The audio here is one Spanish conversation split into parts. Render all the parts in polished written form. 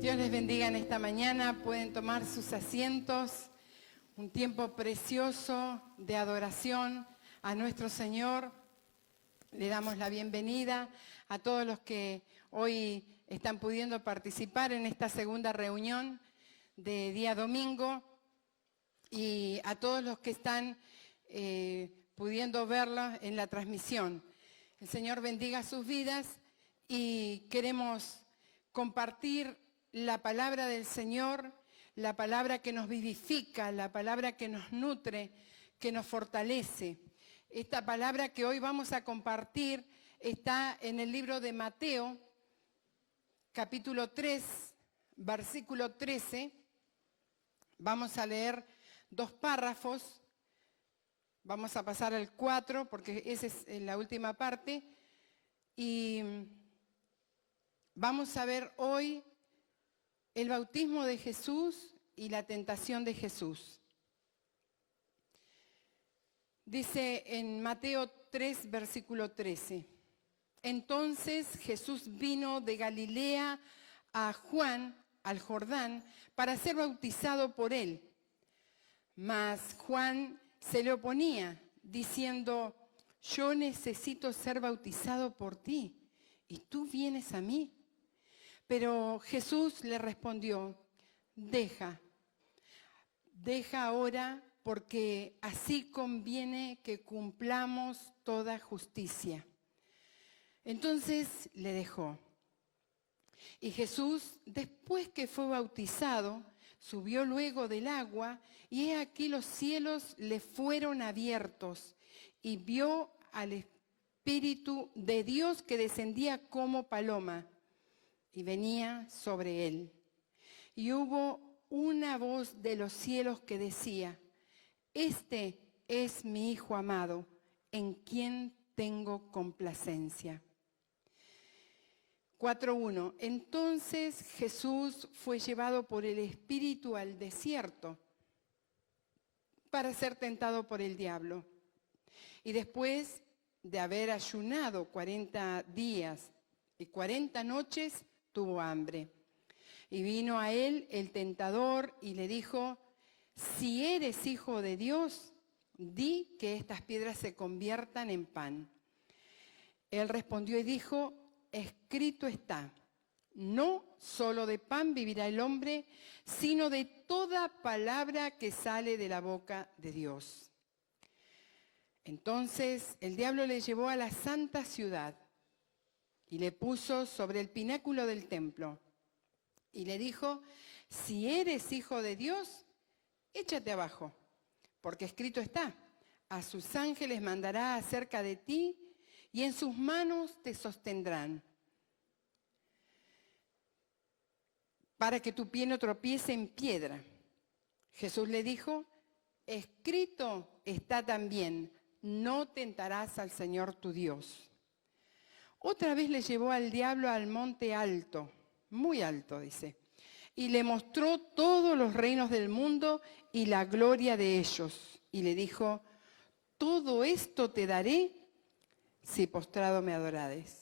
Dios les bendiga en esta mañana. Pueden tomar sus asientos. Un tiempo precioso de adoración a nuestro Señor. Le damos la bienvenida a todos los que hoy están pudiendo participar en esta segunda reunión de día domingo y a todos los que están pudiendo verla en la transmisión. El Señor bendiga sus vidas y queremos compartir la palabra del Señor, la palabra que nos vivifica, la palabra que nos nutre, que nos fortalece. Esta palabra que hoy vamos a compartir está en el libro de Mateo, capítulo 3, versículo 13. Vamos a leer 2 párrafos. Vamos a pasar al 4 porque esa es la última parte. Y vamos a ver hoy el bautismo de Jesús y la tentación de Jesús. Dice en Mateo 3, versículo 13. Entonces Jesús vino de Galilea a Juan, al Jordán, para ser bautizado por él. Mas Juan se le oponía, diciendo: yo necesito ser bautizado por ti, ¿y tú vienes a mí? Pero Jesús le respondió: deja ahora, porque así conviene que cumplamos toda justicia. Entonces le dejó. Y Jesús, después que fue bautizado, subió luego del agua, y he aquí los cielos le fueron abiertos, y vio al Espíritu de Dios que descendía como paloma, y venía sobre él. Y hubo una voz de los cielos que decía: este es mi Hijo amado, en quien tengo complacencia. 4:1. Entonces Jesús fue llevado por el Espíritu al desierto para ser tentado por el diablo. Y después de haber ayunado 40 días y 40 noches, tuvo hambre. Y vino a él el tentador y le dijo: si eres hijo de Dios, di que estas piedras se conviertan en pan. Él respondió y dijo: escrito está, no solo de pan vivirá el hombre, sino de toda palabra que sale de la boca de Dios. Entonces el diablo le llevó a la santa ciudad y le puso sobre el pináculo del templo y le dijo: si eres hijo de Dios, échate abajo, porque escrito está: a sus ángeles mandará acerca de ti, y en sus manos te sostendrán, para que tu pie no tropiece en piedra. Jesús le dijo: escrito está también, no tentarás al Señor tu Dios. Otra vez le llevó al diablo al monte alto, muy alto, dice, y le mostró todos los reinos del mundo y la gloria de ellos. Y le dijo: todo esto te daré si postrado me adorares.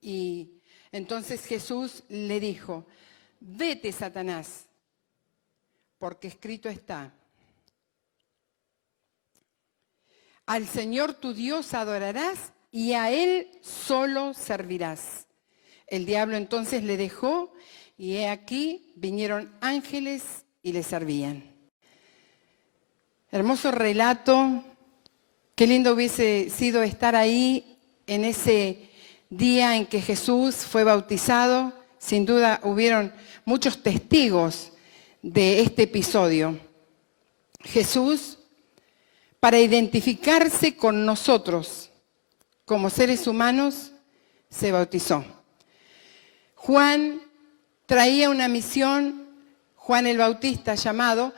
Y entonces Jesús le dijo: vete, Satanás, porque escrito está: al Señor tu Dios adorarás y a Él solo servirás. El diablo entonces le dejó, y he aquí vinieron ángeles y le servían. Hermoso relato. Qué lindo hubiese sido estar ahí en ese día en que Jesús fue bautizado. Sin duda hubieron muchos testigos de este episodio. Jesús, para identificarse con nosotros como seres humanos, se bautizó. Juan traía una misión, Juan el Bautista llamado,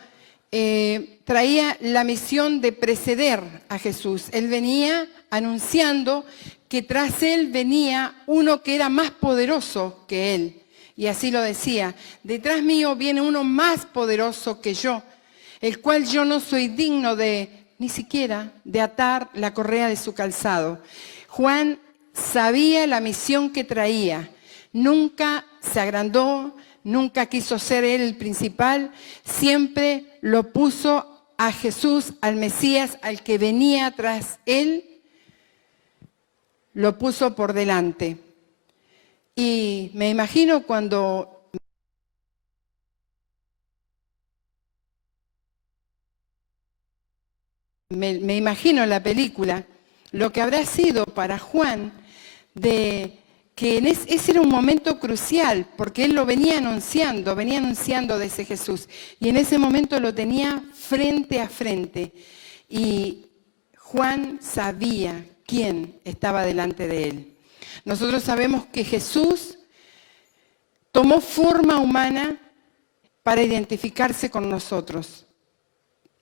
traía la misión de preceder a Jesús. Él venía anunciando que tras él venía uno que era más poderoso que él. Y así lo decía: detrás mío viene uno más poderoso que yo, el cual yo no soy digno ni siquiera de atar la correa de su calzado. Juan sabía la misión que traía. Nunca se agrandó, nunca quiso ser él el principal, siempre lo puso a Jesús, al Mesías, al que venía tras él, lo puso por delante. Y me imagino cuando me imagino la película, lo que habrá sido para Juan, de que ese era un momento crucial, porque él lo venía anunciando de ese Jesús, y en ese momento lo tenía frente a frente, y Juan sabía quién estaba delante de él. Nosotros sabemos que Jesús tomó forma humana para identificarse con nosotros,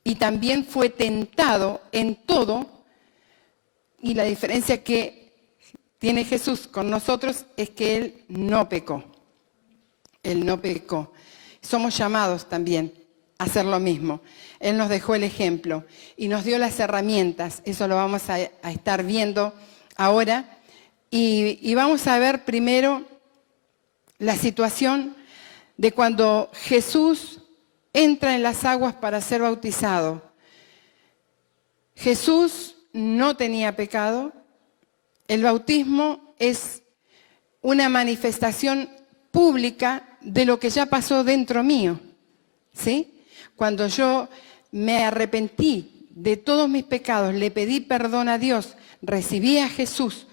y también fue tentado en todo, y la diferencia que tiene Jesús con nosotros es que Él no pecó. Él no pecó. Somos llamados también a hacer lo mismo. Él nos dejó el ejemplo y nos dio las herramientas. Eso lo vamos a estar viendo ahora. Y vamos a ver primero la situación de cuando Jesús entra en las aguas para ser bautizado. Jesús no tenía pecado. El bautismo es una manifestación pública de lo que ya pasó dentro mío, ¿sí? Cuando yo me arrepentí de todos mis pecados, le pedí perdón a Dios, recibí a Jesús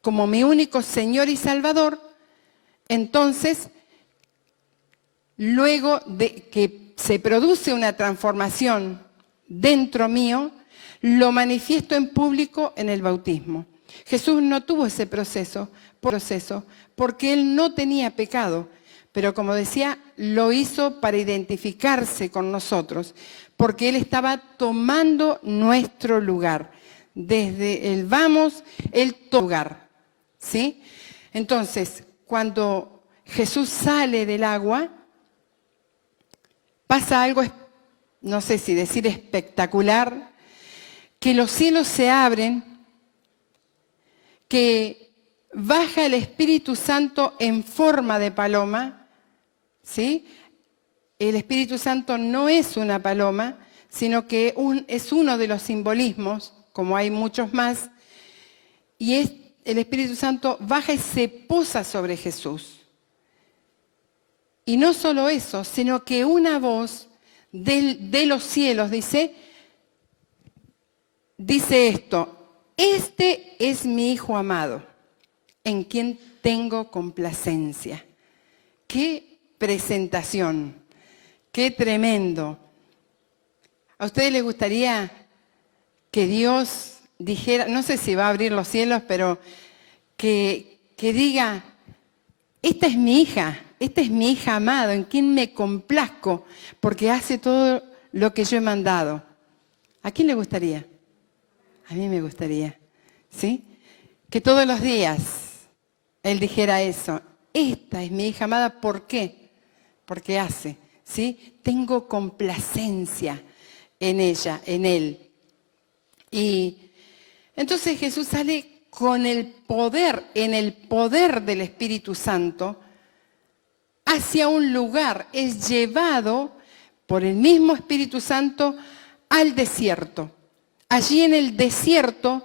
como mi único Señor y Salvador, entonces, luego de que se produce una transformación dentro mío, lo manifiesto en público en el bautismo. Jesús no tuvo ese proceso porque Él no tenía pecado, pero como decía, lo hizo para identificarse con nosotros, porque Él estaba tomando nuestro lugar. Desde el vamos, Él toma lugar, ¿sí? Entonces, cuando Jesús sale del agua, pasa algo, no sé si decir espectacular, que los cielos se abren, que baja el Espíritu Santo en forma de paloma, ¿sí? El Espíritu Santo no es una paloma, sino que es uno de los simbolismos, como hay muchos más, y el Espíritu Santo baja y se posa sobre Jesús. Y no solo eso, sino que una voz de los cielos dice esto: este es mi Hijo amado, en quien tengo complacencia. ¡Qué presentación! ¡Qué tremendo! ¿A ustedes les gustaría que Dios dijera, no sé si va a abrir los cielos, pero que diga, esta es mi hija, esta es mi hija amado, en quien me complazco, porque hace todo lo que yo he mandado? ¿A quién le gustaría? A mí me gustaría, ¿sí? Que todos los días Él dijera eso. Esta es mi hija amada, ¿por qué? Porque hace, ¿sí? Tengo complacencia en ella, en Él. Y entonces Jesús sale con el poder, en el poder del Espíritu Santo, hacia un lugar, es llevado por el mismo Espíritu Santo al desierto. Allí en el desierto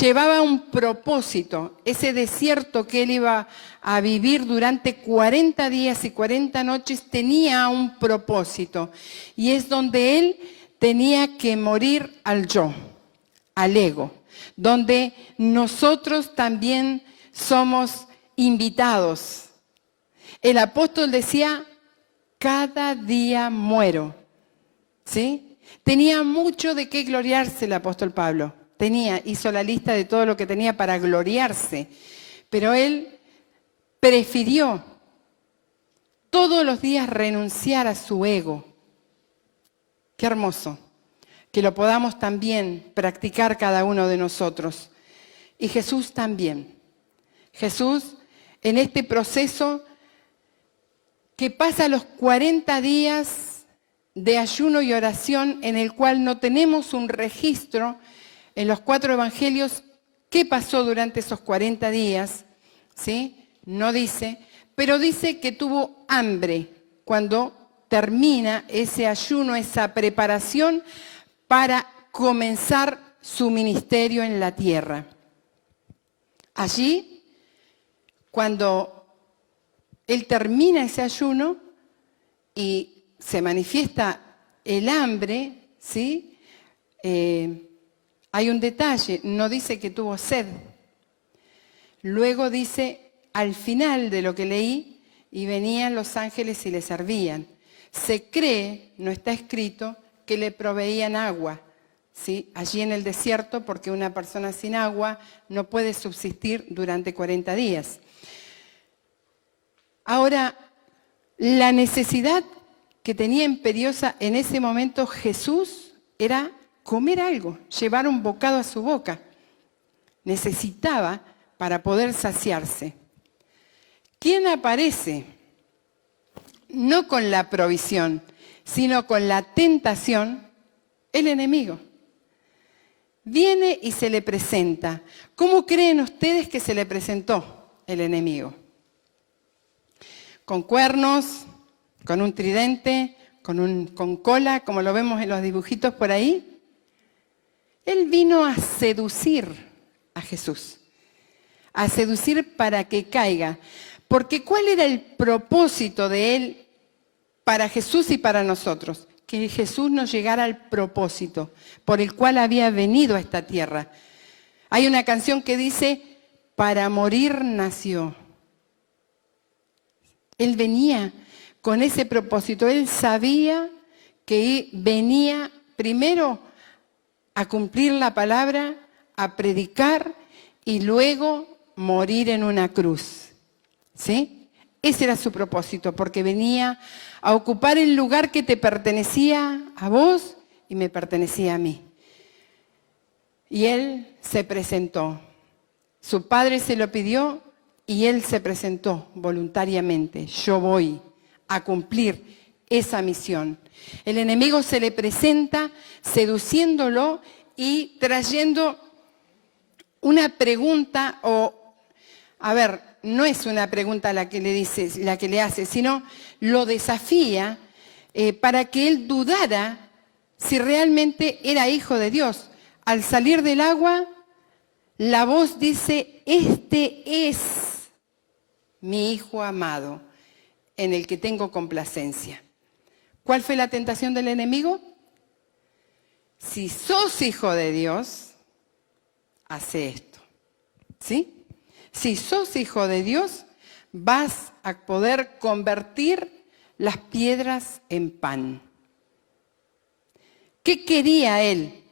llevaba un propósito, ese desierto que él iba a vivir durante 40 días y 40 noches tenía un propósito, y es donde él tenía que morir al yo, al ego, donde nosotros también somos invitados. El apóstol decía, cada día muero, ¿sí? Tenía mucho de qué gloriarse el apóstol Pablo. Hizo la lista de todo lo que tenía para gloriarse. Pero él prefirió todos los días renunciar a su ego. Qué hermoso que lo podamos también practicar cada uno de nosotros. Y Jesús también. Jesús, en este proceso que pasa los 40 días de ayuno y oración, en el cual no tenemos un registro en los 4 evangelios qué pasó durante esos 40 días, ¿sí? No dice, pero dice que tuvo hambre cuando termina ese ayuno, esa preparación para comenzar su ministerio en la tierra. Allí, cuando él termina ese ayuno y se manifiesta el hambre, ¿sí? Hay un detalle, no dice que tuvo sed. Luego dice, al final de lo que leí, y venían los ángeles y le servían. Se cree, no está escrito, que le proveían agua, ¿sí? Allí en el desierto, porque una persona sin agua no puede subsistir durante 40 días. Ahora, la necesidad que tenía imperiosa en ese momento Jesús era comer algo, llevar un bocado a su boca. Necesitaba para poder saciarse. ¿Quién aparece? No con la provisión, sino con la tentación, el enemigo. Viene y se le presenta. ¿Cómo creen ustedes que se le presentó el enemigo? Con cuernos, con un tridente, con cola, como lo vemos en los dibujitos por ahí. Él vino a seducir a Jesús, a seducir para que caiga. Porque ¿cuál era el propósito de él para Jesús y para nosotros? Que Jesús nos llegara al propósito por el cual había venido a esta tierra. Hay una canción que dice, para morir nació. Él venía con ese propósito. Él sabía que venía primero a cumplir la palabra, a predicar y luego morir en una cruz. ¿Sí? Ese era su propósito, porque venía a ocupar el lugar que te pertenecía a vos y me pertenecía a mí. Y él se presentó. Su padre se lo pidió y él se presentó voluntariamente. Yo voy a cumplir esa misión. El enemigo se le presenta seduciéndolo y trayendo una pregunta no es una pregunta la que le hace, sino lo desafía para que él dudara si realmente era hijo de Dios. Al salir del agua, la voz dice, este es mi hijo amado, en el que tengo complacencia. ¿Cuál fue la tentación del enemigo? Si sos hijo de Dios, hace esto. ¿Sí? Si sos hijo de Dios, vas a poder convertir las piedras en pan. ¿Qué quería él?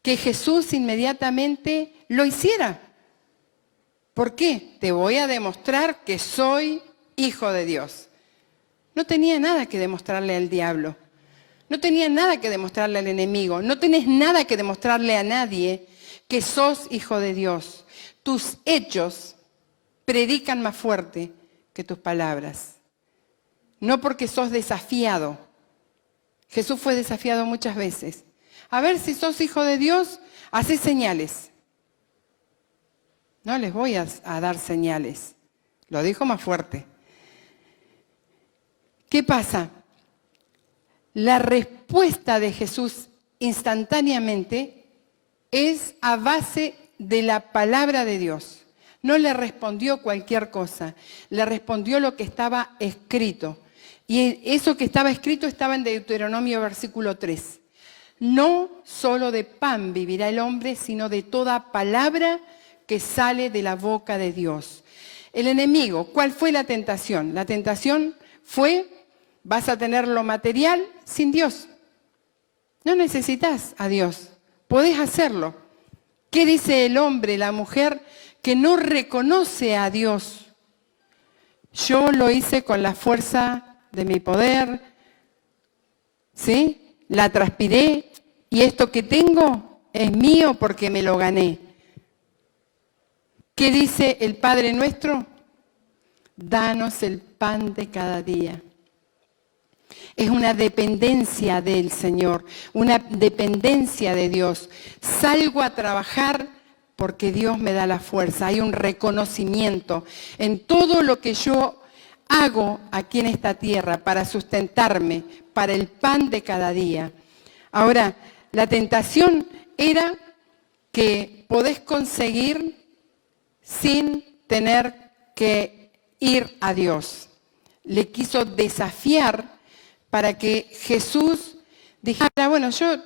Que Jesús inmediatamente lo hiciera. ¿Por qué? Te voy a demostrar que soy hijo de Dios. No tenía nada que demostrarle al diablo. No tenía nada que demostrarle al enemigo. No tenés nada que demostrarle a nadie que sos hijo de Dios. Tus hechos predican más fuerte que tus palabras. No porque sos desafiado. Jesús fue desafiado muchas veces. A ver si sos hijo de Dios, hacé señales. No les voy a dar señales. Lo dijo más fuerte. ¿Qué pasa? La respuesta de Jesús instantáneamente es a base de la palabra de Dios. No le respondió cualquier cosa, le respondió lo que estaba escrito. Y eso que estaba escrito estaba en Deuteronomio versículo 3. No solo de pan vivirá el hombre, sino de toda palabra que sale de la boca de Dios. El enemigo, ¿cuál fue la tentación? La tentación fue, vas a tener lo material sin Dios. No necesitas a Dios, podés hacerlo. ¿Qué dice el hombre, la mujer, que no reconoce a Dios? Yo lo hice con la fuerza de mi poder, ¿sí? La transpiré y esto que tengo es mío porque me lo gané. ¿Qué dice el Padre nuestro? Danos el pan de cada día. Es una dependencia del Señor, una dependencia de Dios. Salgo a trabajar porque Dios me da la fuerza. Hay un reconocimiento en todo lo que yo hago aquí en esta tierra para sustentarme, para el pan de cada día. Ahora, la tentación era que podés conseguir sin tener que ir a Dios. Le quiso desafiar para que Jesús dijera, bueno, yo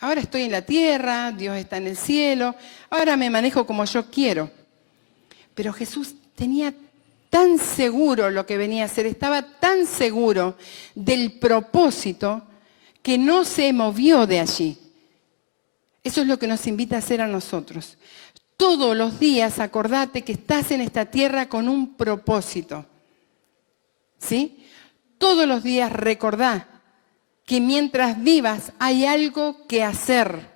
ahora estoy en la tierra, Dios está en el cielo, ahora me manejo como yo quiero. Pero Jesús tenía tan seguro lo que venía a hacer, estaba tan seguro del propósito que no se movió de allí. Eso es lo que nos invita a hacer a nosotros. Todos los días acordate que estás en esta tierra con un propósito. ¿Sí? Todos los días recordá que mientras vivas hay algo que hacer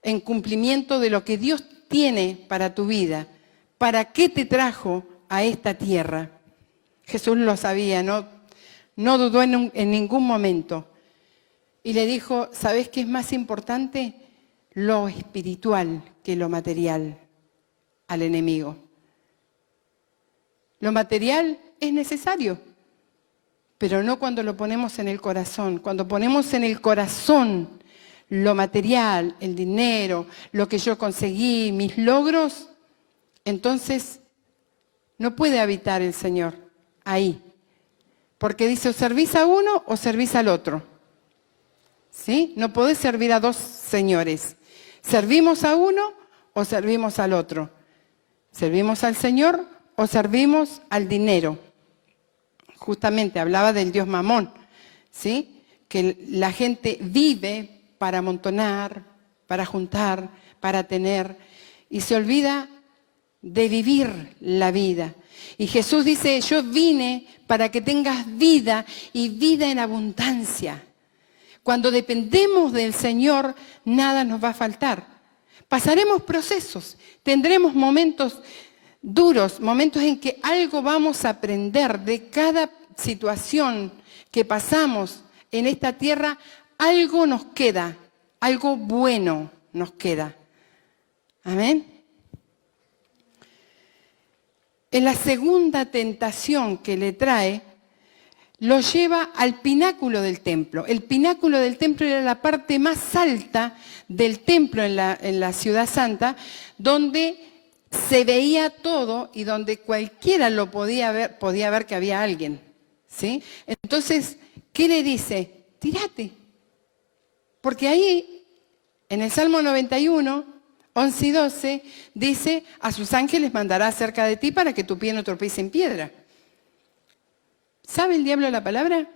en cumplimiento de lo que Dios tiene para tu vida. ¿Para qué te trajo a esta tierra? Jesús lo sabía, no dudó en ningún momento. Y le dijo, ¿sabés qué es más importante? Lo espiritual que lo material al enemigo. Lo material es necesario, pero no cuando lo ponemos en el corazón. Cuando ponemos en el corazón lo material, el dinero, lo que yo conseguí, mis logros, entonces no puede habitar el Señor ahí. Porque dice, o servís a uno o servís al otro. ¿Sí? No podés servir a dos señores. ¿Servimos a uno o servimos al otro? ¿Servimos al Señor o servimos al dinero? Justamente hablaba del Dios Mamón, ¿sí? Que la gente vive para amontonar, para juntar, para tener, y se olvida de vivir la vida. Y Jesús dice, yo vine para que tengas vida y vida en abundancia. Cuando dependemos del Señor, nada nos va a faltar. Pasaremos procesos, tendremos momentos duros, momentos en que algo vamos a aprender de cada situación que pasamos en esta tierra, algo nos queda, algo bueno nos queda. Amén. En la segunda tentación que le trae, lo lleva al pináculo del templo. El pináculo del templo era la parte más alta del templo en la ciudad santa, donde se veía todo y donde cualquiera lo podía ver que había alguien. ¿Sí? Entonces, ¿qué le dice? Tírate. Porque ahí, en el Salmo 91, 11 y 12, dice, a sus ángeles mandará cerca de ti para que tu pie no tropiece en piedra. ¿Sabe el diablo la palabra?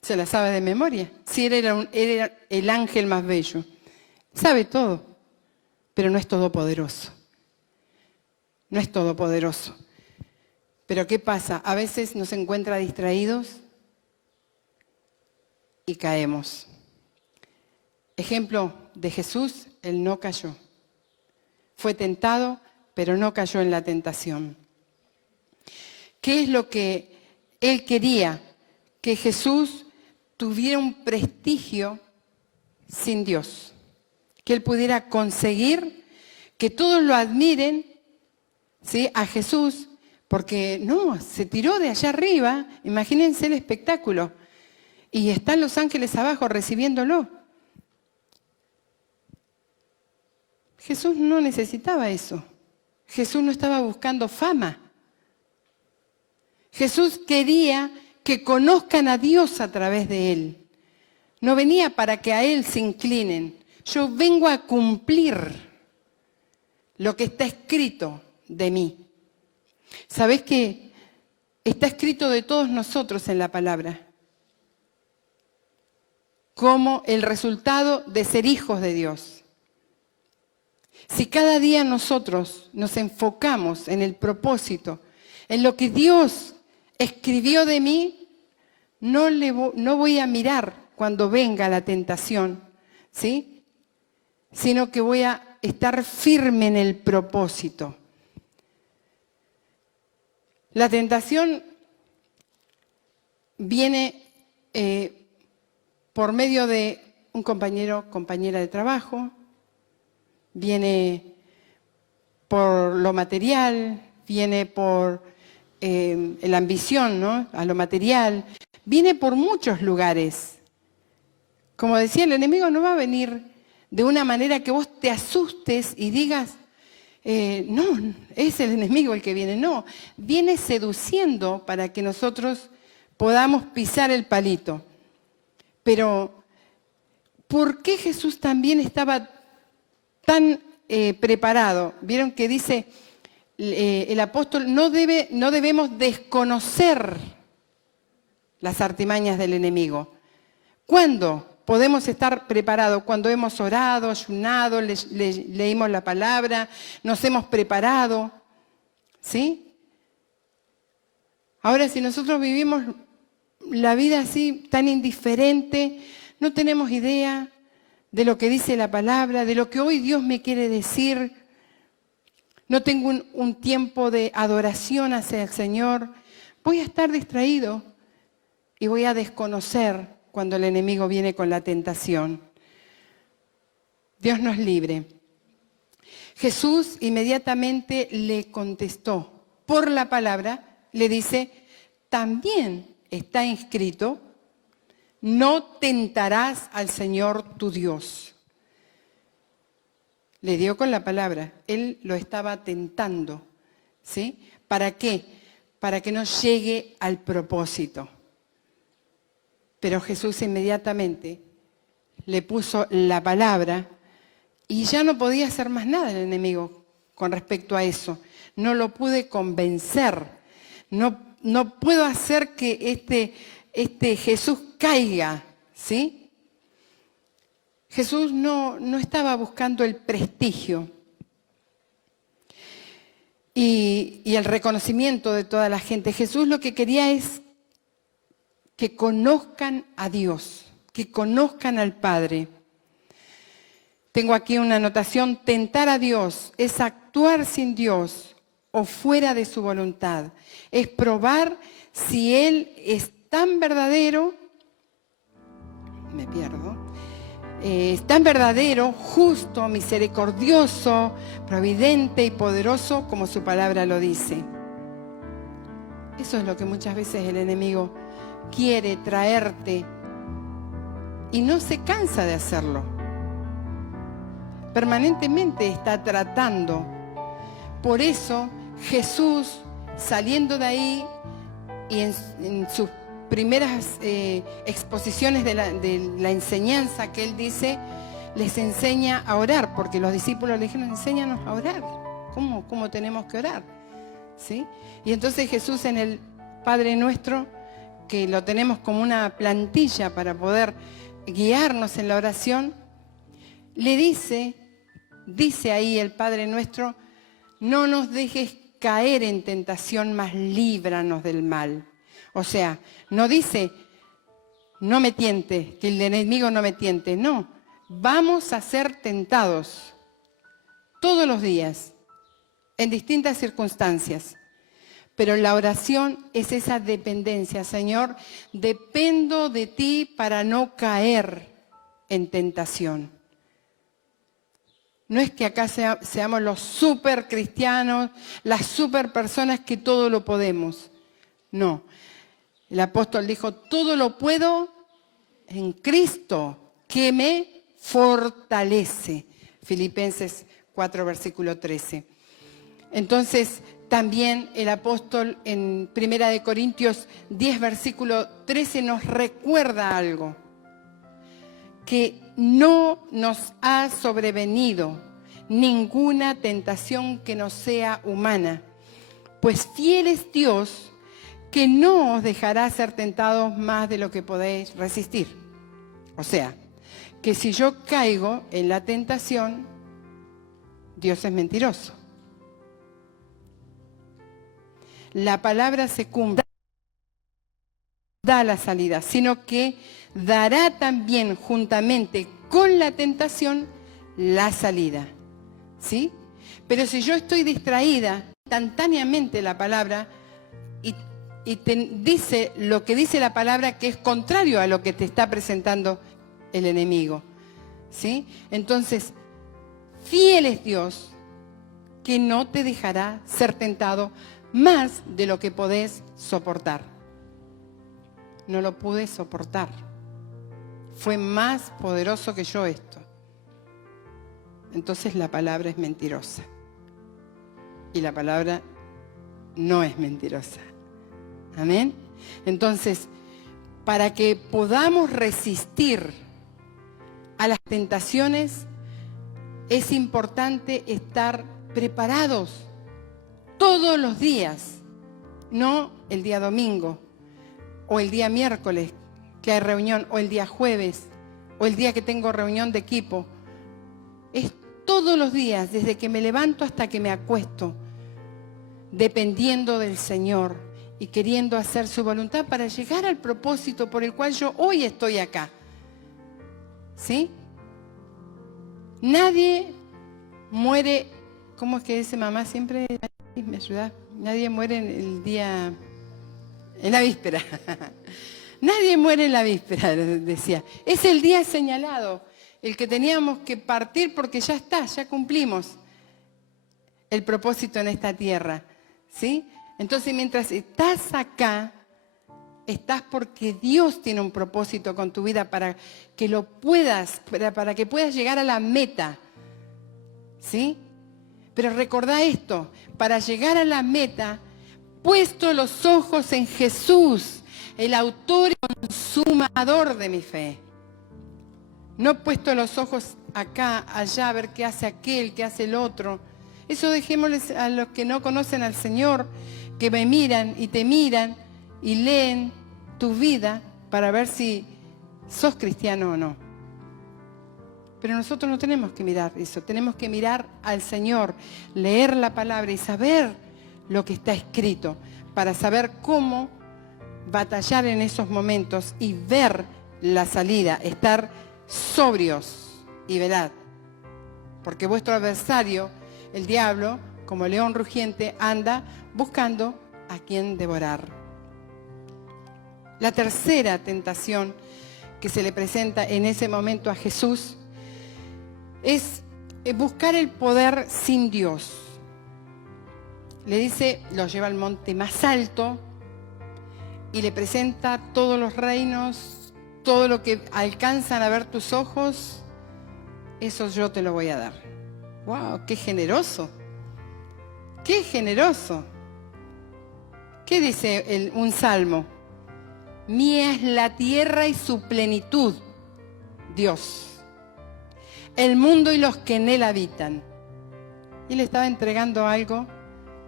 Se la sabe de memoria. Si él era el ángel más bello. Sabe todo, pero no es todopoderoso. No es todopoderoso. Pero ¿qué pasa? A veces nos encuentra distraídos y caemos. Ejemplo de Jesús, él no cayó. Fue tentado, pero no cayó en la tentación. ¿Qué es lo que él quería? Que Jesús tuviera un prestigio sin Dios. Que él pudiera conseguir que todos lo admiren, ¿sí?, a Jesús, porque no, se tiró de allá arriba, imagínense el espectáculo, y están los ángeles abajo recibiéndolo. Jesús no necesitaba eso. Jesús no estaba buscando fama. Jesús quería que conozcan a Dios a través de él. No venía para que a él se inclinen. Yo vengo a cumplir lo que está escrito de mí. ¿Sabés qué? Está escrito de todos nosotros en la palabra, como el resultado de ser hijos de Dios. Si cada día nosotros nos enfocamos en el propósito, en lo que Dios escribió de mí, no voy a mirar cuando venga la tentación, ¿sí?, sino que voy a estar firme en el propósito. La tentación viene por medio de un compañero, compañera de trabajo, viene por lo material, viene por la ambición, ¿no?, a lo material, viene por muchos lugares. Como decía, el enemigo no va a venir de una manera que vos te asustes y digas, no, es el enemigo el que viene. No, viene seduciendo para que nosotros podamos pisar el palito. Pero, ¿por qué Jesús también estaba tan preparado? Vieron que dice el apóstol, no debemos desconocer las artimañas del enemigo. ¿Cuándo podemos estar preparados? Cuando hemos orado, ayunado, leímos la palabra, nos hemos preparado, ¿sí? Ahora, si nosotros vivimos la vida así, tan indiferente, no tenemos idea de lo que dice la palabra, de lo que hoy Dios me quiere decir, no tengo un tiempo de adoración hacia el Señor, voy a estar distraído y voy a desconocer cuando el enemigo viene con la tentación. Dios nos libre. Jesús inmediatamente le contestó por la palabra, le dice, también está escrito, no tentarás al Señor tu Dios. Le dio con la palabra, él lo estaba tentando, ¿sí? ¿Para qué? Para que no llegue al propósito. Pero Jesús inmediatamente le puso la palabra y ya no podía hacer más nada el enemigo con respecto a eso. No lo pude convencer, no puedo hacer que este Jesús caiga, ¿sí? Jesús no estaba buscando el prestigio y el reconocimiento de toda la gente. Jesús lo que quería es que conozcan a Dios, que conozcan al Padre. Tengo aquí una anotación, tentar a Dios es actuar sin Dios o fuera de su voluntad. Es probar si Él es tan verdadero, me pierdo, es tan verdadero, justo, misericordioso, providente y poderoso como su palabra lo dice. Eso es lo que muchas veces el enemigo quiere traerte y no se cansa de hacerlo. Permanentemente está tratando. Por eso Jesús, saliendo de ahí y en sus primeras exposiciones de la enseñanza que él dice, les enseña a orar, porque los discípulos le dijeron, enséñanos a orar. ¿Cómo tenemos que orar? ¿Sí? Y entonces Jesús en el Padre Nuestro, que lo tenemos como una plantilla para poder guiarnos en la oración, le dice ahí el Padre Nuestro, no nos dejes caer en tentación, mas líbranos del mal. O sea, no dice, no me tiente, que el enemigo no me tiente. No, vamos a ser tentados todos los días, en distintas circunstancias. Pero la oración es esa dependencia. Señor, dependo de ti para no caer en tentación. No es que acá seamos los super cristianos, las super personas que todo lo podemos. No. El apóstol dijo, todo lo puedo en Cristo que me fortalece. Filipenses 4, versículo 13. Entonces, también el apóstol en 1 Corintios 10, versículo 13 nos recuerda algo. Que no nos ha sobrevenido ninguna tentación que no sea humana. Pues fiel es Dios, que no os dejará ser tentados más de lo que podéis resistir. O sea, que si yo caigo en la tentación, Dios es mentiroso. La palabra se cumple, da la salida, sino que dará también juntamente con la tentación la salida. ¿Sí? Pero si yo estoy distraída, instantáneamente la palabra y te dice lo que dice la palabra que es contrario a lo que te está presentando el enemigo. ¿Sí? Entonces, fiel es Dios, que no te dejará ser tentado más de lo que podés soportar. No lo pude soportar. Fue más poderoso que yo esto. Entonces la palabra es mentirosa. Y la palabra no es mentirosa. Amén. Entonces, para que podamos resistir a las tentaciones, es importante estar preparados todos los días, no el día domingo, o el día miércoles que hay reunión, o el día jueves, o el día que tengo reunión de equipo. Es todos los días, desde que me levanto hasta que me acuesto, dependiendo del Señor y queriendo hacer su voluntad para llegar al propósito por el cual yo hoy estoy acá. ¿Sí? Nadie muere, ¿cómo es que dice mamá siempre? ¿Me ayuda? Nadie muere en la víspera. Nadie muere en la víspera, decía. Es el día señalado, el que teníamos que partir porque ya está, ya cumplimos el propósito en esta tierra. ¿Sí? Entonces, mientras estás acá, estás porque Dios tiene un propósito con tu vida para que lo puedas, para que puedas llegar a la meta. ¿Sí? Pero recordá esto, para llegar a la meta, puesto los ojos en Jesús, el autor y consumador de mi fe. No puesto los ojos acá, allá, a ver qué hace aquel, qué hace el otro. Eso dejémosles a los que no conocen al Señor, que me miran y leen tu vida para ver si sos cristiano o no. Pero nosotros no tenemos que mirar eso, tenemos que mirar al Señor, leer la palabra y saber lo que está escrito, para saber cómo batallar en esos momentos y ver la salida, estar sobrios y velad. Porque vuestro adversario, el diablo, como león rugiente, anda buscando a quien devorar. La tercera tentación que se le presenta en ese momento a Jesús es buscar el poder sin Dios. Le dice, lo lleva al monte más alto y le presenta todos los reinos, todo lo que alcanzan a ver tus ojos, eso yo te lo voy a dar. ¡Wow! ¡Qué generoso! ¡Qué generoso! ¿Qué dice un salmo? Mía es la tierra y su plenitud, Dios. El mundo y los que en él habitan. Y le estaba entregando algo,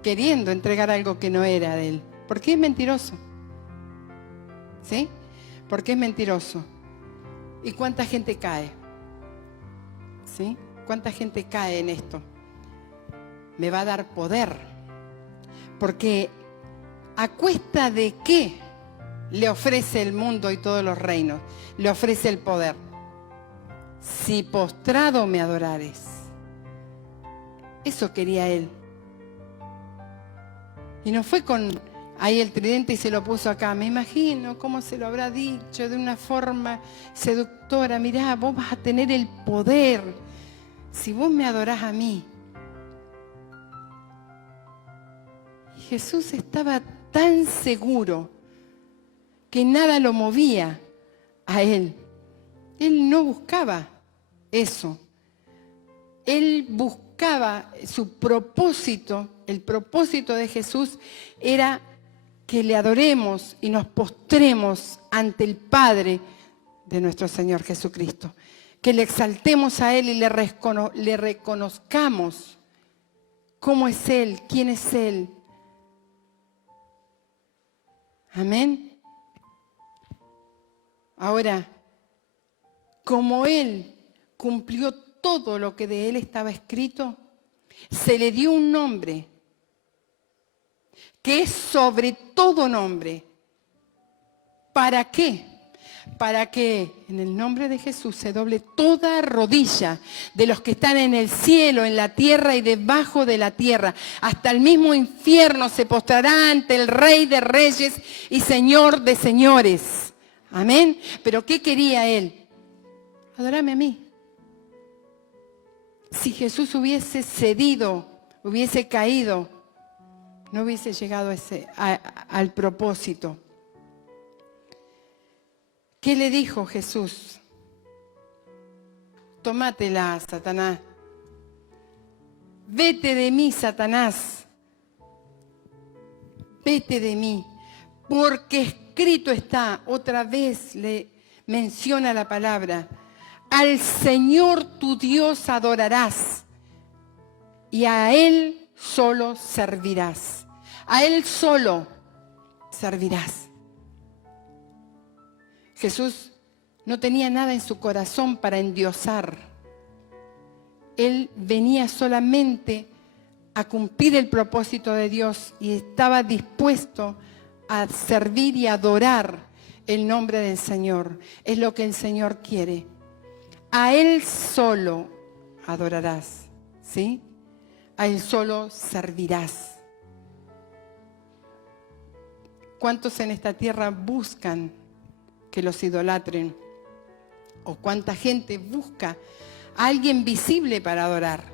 queriendo entregar algo que no era de él. Porque es mentiroso. ¿Sí? Porque es mentiroso. ¿Y cuánta gente cae? ¿Sí? ¿Cuánta gente cae en esto? Me va a dar poder. Porque ¿a cuesta de qué le ofrece el mundo y todos los reinos? Le ofrece el poder. Si postrado me adorares. Eso quería él. Y no fue con ahí el tridente y se lo puso acá. Me imagino cómo se lo habrá dicho de una forma seductora. Mirá, vos vas a tener el poder si vos me adorás a mí. Y Jesús estaba tan seguro que nada lo movía a él. Él no buscaba eso. Él buscaba su propósito. El propósito de Jesús era que le adoremos y nos postremos ante el Padre de nuestro Señor Jesucristo. Que le exaltemos a Él y le reconozcamos cómo es Él, quién es Él. Amén. Ahora, como Él cumplió todo lo que de Él estaba escrito, se le dio un nombre que es sobre todo nombre. ¿Para qué? Para que en el nombre de Jesús se doble toda rodilla de los que están en el cielo, en la tierra y debajo de la tierra. Hasta el mismo infierno se postrará ante el Rey de Reyes y Señor de Señores. Amén. Pero ¿qué quería Él? Adórame a mí. Si Jesús hubiese cedido hubiese caído, no hubiese llegado al propósito. ¿Qué le dijo Jesús? Tómatela, Satanás. Vete de mí, Satanás. Vete de mí. Porque escrito está, otra vez le menciona la palabra, al Señor tu Dios adorarás y a Él solo servirás. A Él solo servirás. Jesús no tenía nada en su corazón para endiosar. Él venía solamente a cumplir el propósito de Dios y estaba dispuesto a servir y adorar el nombre del Señor. Es lo que el Señor quiere. A Él solo adorarás, ¿sí? A Él solo servirás. ¿Cuántos en esta tierra buscan que los idolatren? ¿O cuánta gente busca a alguien visible para adorar?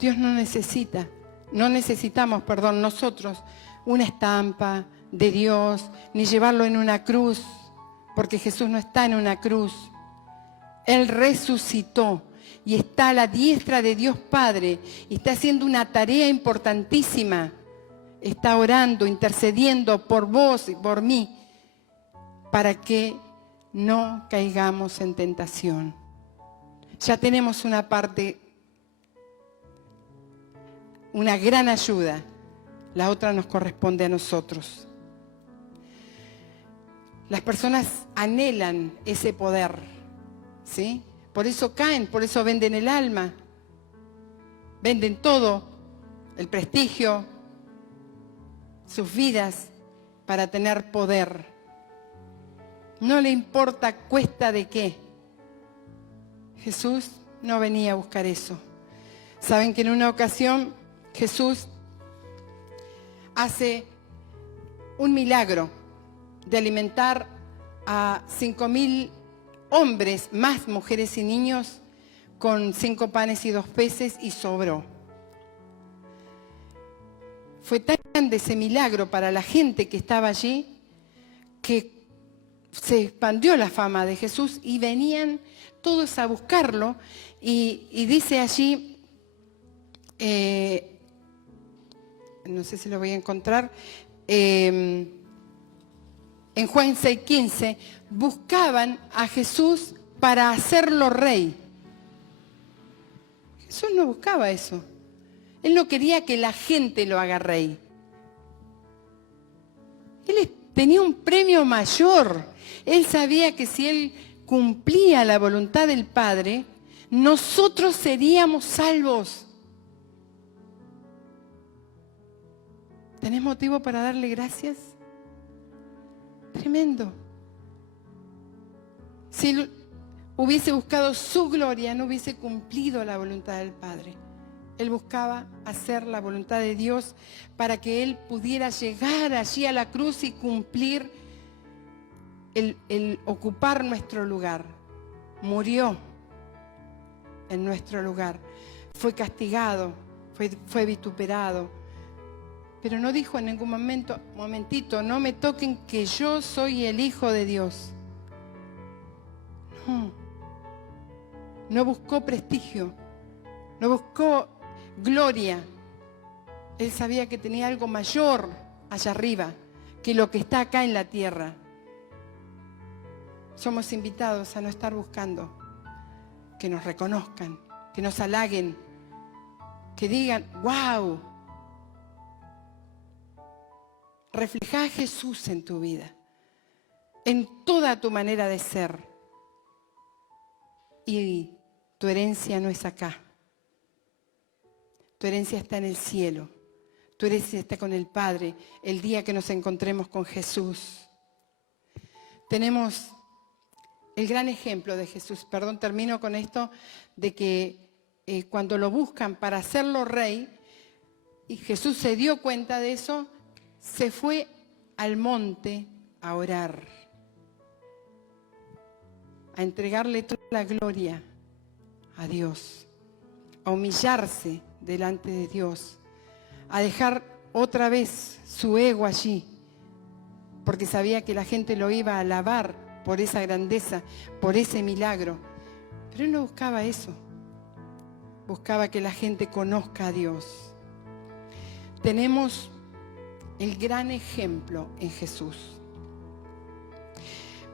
Dios no necesitamos nosotros una estampa de Dios, ni llevarlo en una cruz, porque Jesús no está en una cruz. Él resucitó y está a la diestra de Dios Padre y está haciendo una tarea importantísima. Está orando, intercediendo por vos y por mí, para que no caigamos en tentación. Ya tenemos una parte, una gran ayuda. La otra nos corresponde a nosotros. Las personas anhelan ese poder, ¿sí? Por eso caen, por eso venden el alma. Venden todo, el prestigio, sus vidas, para tener poder. No le importa cuesta de qué. Jesús no venía a buscar eso. Saben que en una ocasión Jesús hace un milagro de alimentar a 5.000 hombres, más mujeres y niños, con 5 panes y 2 peces, y sobró. Fue tan grande ese milagro para la gente que estaba allí, que se expandió la fama de Jesús y venían todos a buscarlo. Y dice allí, no sé si lo voy a encontrar, en Juan 6:15, buscaban a Jesús para hacerlo rey. Jesús no buscaba eso. Él no quería que la gente lo haga rey. Él tenía un premio mayor. Él sabía que si él cumplía la voluntad del Padre, nosotros seríamos salvos. ¿Tenés motivo para darle gracias? Tremendo. Si él hubiese buscado su gloria, no hubiese cumplido la voluntad del Padre. Él buscaba hacer la voluntad de Dios para que Él pudiera llegar allí a la cruz y cumplir el ocupar nuestro lugar. Murió en nuestro lugar. Fue castigado, fue vituperado. Pero no dijo en ningún momento, momentito, no me toquen que yo soy el Hijo de Dios. No. No buscó prestigio, no buscó gloria. Él sabía que tenía algo mayor allá arriba que lo que está acá en la tierra. Somos invitados a no estar buscando que nos reconozcan, que nos halaguen, que digan, wow, refleja a Jesús en tu vida, en toda tu manera de ser. Y tu herencia no es acá. Tu herencia está en el cielo. Tu herencia está con el Padre el día que nos encontremos con Jesús. Tenemos el gran ejemplo de Jesús. Perdón, termino con esto, de que cuando lo buscan para hacerlo rey, y Jesús se dio cuenta de eso, se fue al monte a orar, a entregarle toda la gloria a Dios. a humillarse delante de Dios, a dejar otra vez su ego allí, porque sabía que la gente lo iba a alabar por esa grandeza, por ese milagro. Pero él no buscaba eso, buscaba que la gente conozca a Dios. Tenemos el gran ejemplo en Jesús.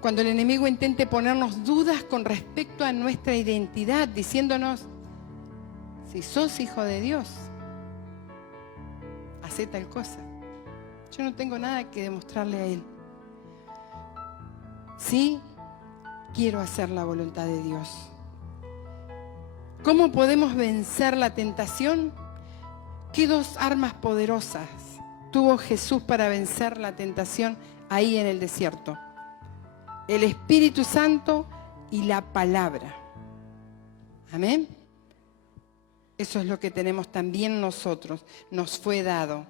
Cuando el enemigo intente ponernos dudas con respecto a nuestra identidad, diciéndonos, si sos hijo de Dios, hacé tal cosa. Yo no tengo nada que demostrarle a Él. Sí, quiero hacer la voluntad de Dios. ¿Cómo podemos vencer la tentación? ¿Qué dos armas poderosas tuvo Jesús para vencer la tentación ahí en el desierto? El Espíritu Santo y la palabra. Amén. Eso es lo que tenemos también nosotros. Nos fue dado.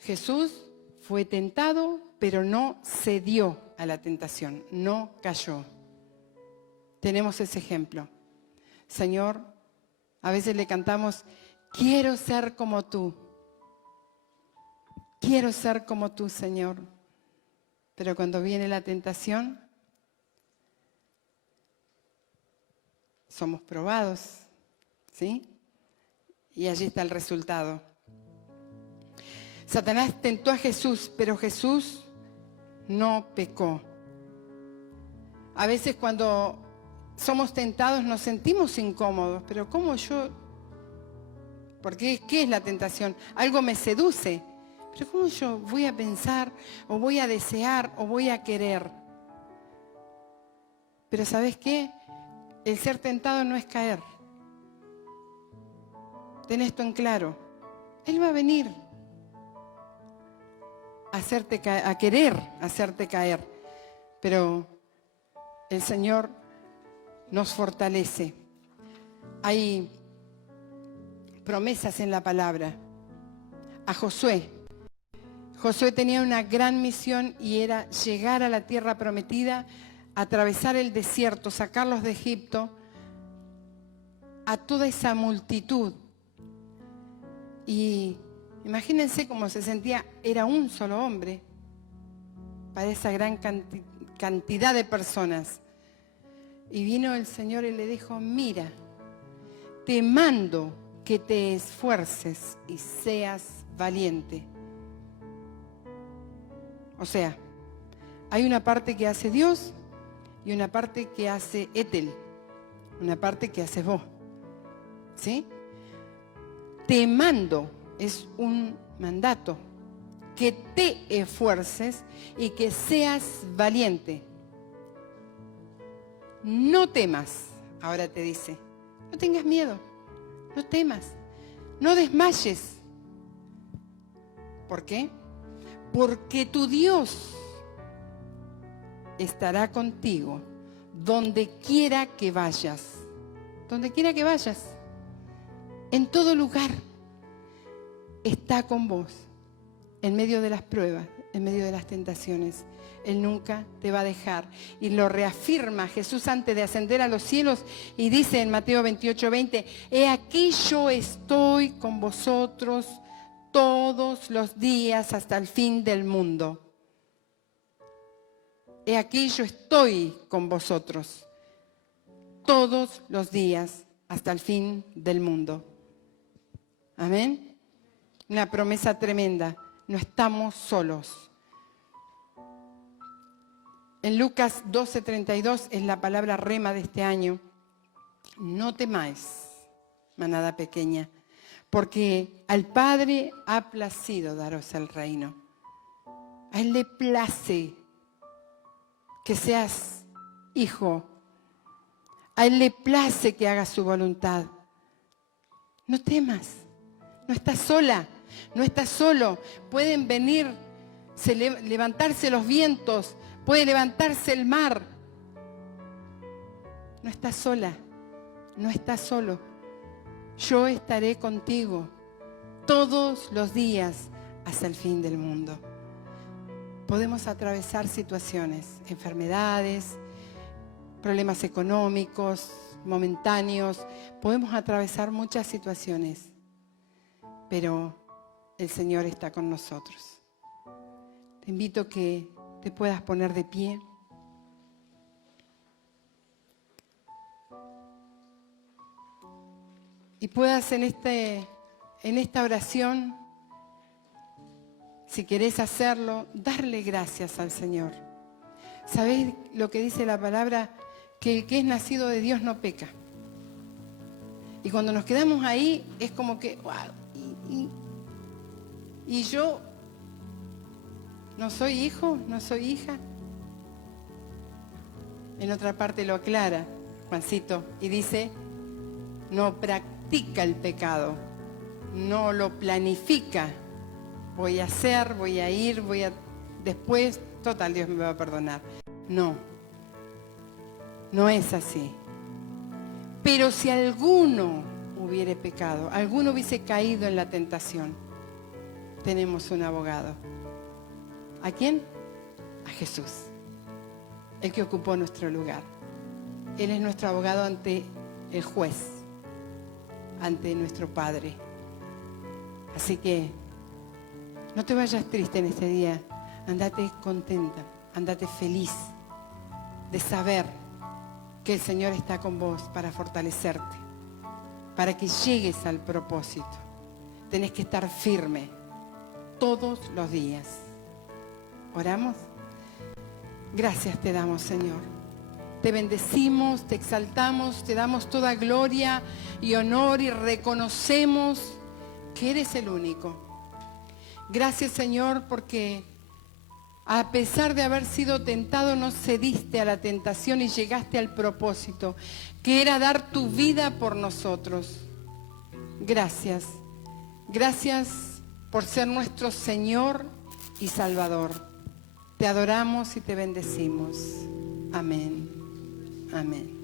Jesús fue tentado, pero no cedió a la tentación. No cayó. Tenemos ese ejemplo. Señor, a veces le cantamos, quiero ser como tú. Quiero ser como tú, Señor. Pero cuando viene la tentación, somos probados, ¿sí? Y allí está el resultado. Satanás tentó a Jesús, pero Jesús no pecó. A veces cuando somos tentados nos sentimos incómodos, pero ¿cómo yo? Porque ¿qué es la tentación? Algo me seduce. Pero ¿cómo yo voy a pensar, o voy a desear, o voy a querer? Pero ¿sabes qué? El ser tentado no es caer. Ten esto en claro. Él va a venir a querer hacerte caer. Pero el Señor nos fortalece. Hay promesas en la palabra. A Josué. Josué tenía una gran misión y era llegar a la tierra prometida, atravesar el desierto, sacarlos de Egipto, a toda esa multitud. Y imagínense cómo se sentía, era un solo hombre para esa gran cantidad de personas. Y vino el Señor y le dijo, mira, te mando que te esfuerces y seas valiente. O sea, hay una parte que hace Dios y una parte que hace Ethel, una parte que haces vos. ¿Sí? Te mando, es un mandato, que te esfuerces y que seas valiente. No temas, ahora te dice, no tengas miedo, no temas, no desmayes. ¿Por qué? Porque tu Dios estará contigo donde quiera que vayas. Donde quiera que vayas. En todo lugar está con vos. En medio de las pruebas, en medio de las tentaciones. Él nunca te va a dejar. Y lo reafirma Jesús antes de ascender a los cielos y dice en Mateo 28:20, he aquí yo estoy con vosotros todos los días hasta el fin del mundo. He aquí yo estoy con vosotros todos los días hasta el fin del mundo. Amén. Una promesa tremenda. No estamos solos. En Lucas 12:32 es la palabra rema de este año. No temáis, manada pequeña, porque al Padre ha placido daros el reino. A Él le place que seas hijo. A Él le place que hagas su voluntad. No temas, no estás sola, no estás solo. Pueden venir, levantarse los vientos, puede levantarse el mar. No estás sola, no estás solo. Yo estaré contigo todos los días hasta el fin del mundo. Podemos atravesar situaciones, enfermedades, problemas económicos, momentáneos, podemos atravesar muchas situaciones, pero el Señor está con nosotros. Te invito a que te puedas poner de pie. Y puedas en esta oración, si querés hacerlo, darle gracias al Señor. ¿Sabéis lo que dice la palabra? Que el que es nacido de Dios no peca. Y cuando nos quedamos ahí, es como que, wow, y yo no soy hijo, no soy hija. En otra parte lo aclara Juancito y dice, no practica el pecado, no lo planifica. Voy a hacer, voy a ir, después, total, Dios me va a perdonar. No es así. Pero si alguno hubiere pecado, alguno hubiese caído en la tentación, tenemos un abogado. ¿A quién? A Jesús, el que ocupó nuestro lugar. Él es nuestro abogado ante el juez, ante nuestro Padre. Así que no te vayas triste en este día, andate contenta, andate feliz de saber que el Señor está con vos para fortalecerte, para que llegues al propósito. Tenés que estar firme todos los días. ¿Oramos? Gracias te damos, Señor. Te bendecimos, te exaltamos, te damos toda gloria y honor y reconocemos que eres el único. Gracias, Señor, porque a pesar de haber sido tentado, no cediste a la tentación y llegaste al propósito, que era dar tu vida por nosotros. Gracias. Gracias por ser nuestro Señor y Salvador. Te adoramos y te bendecimos. Amén. Amén.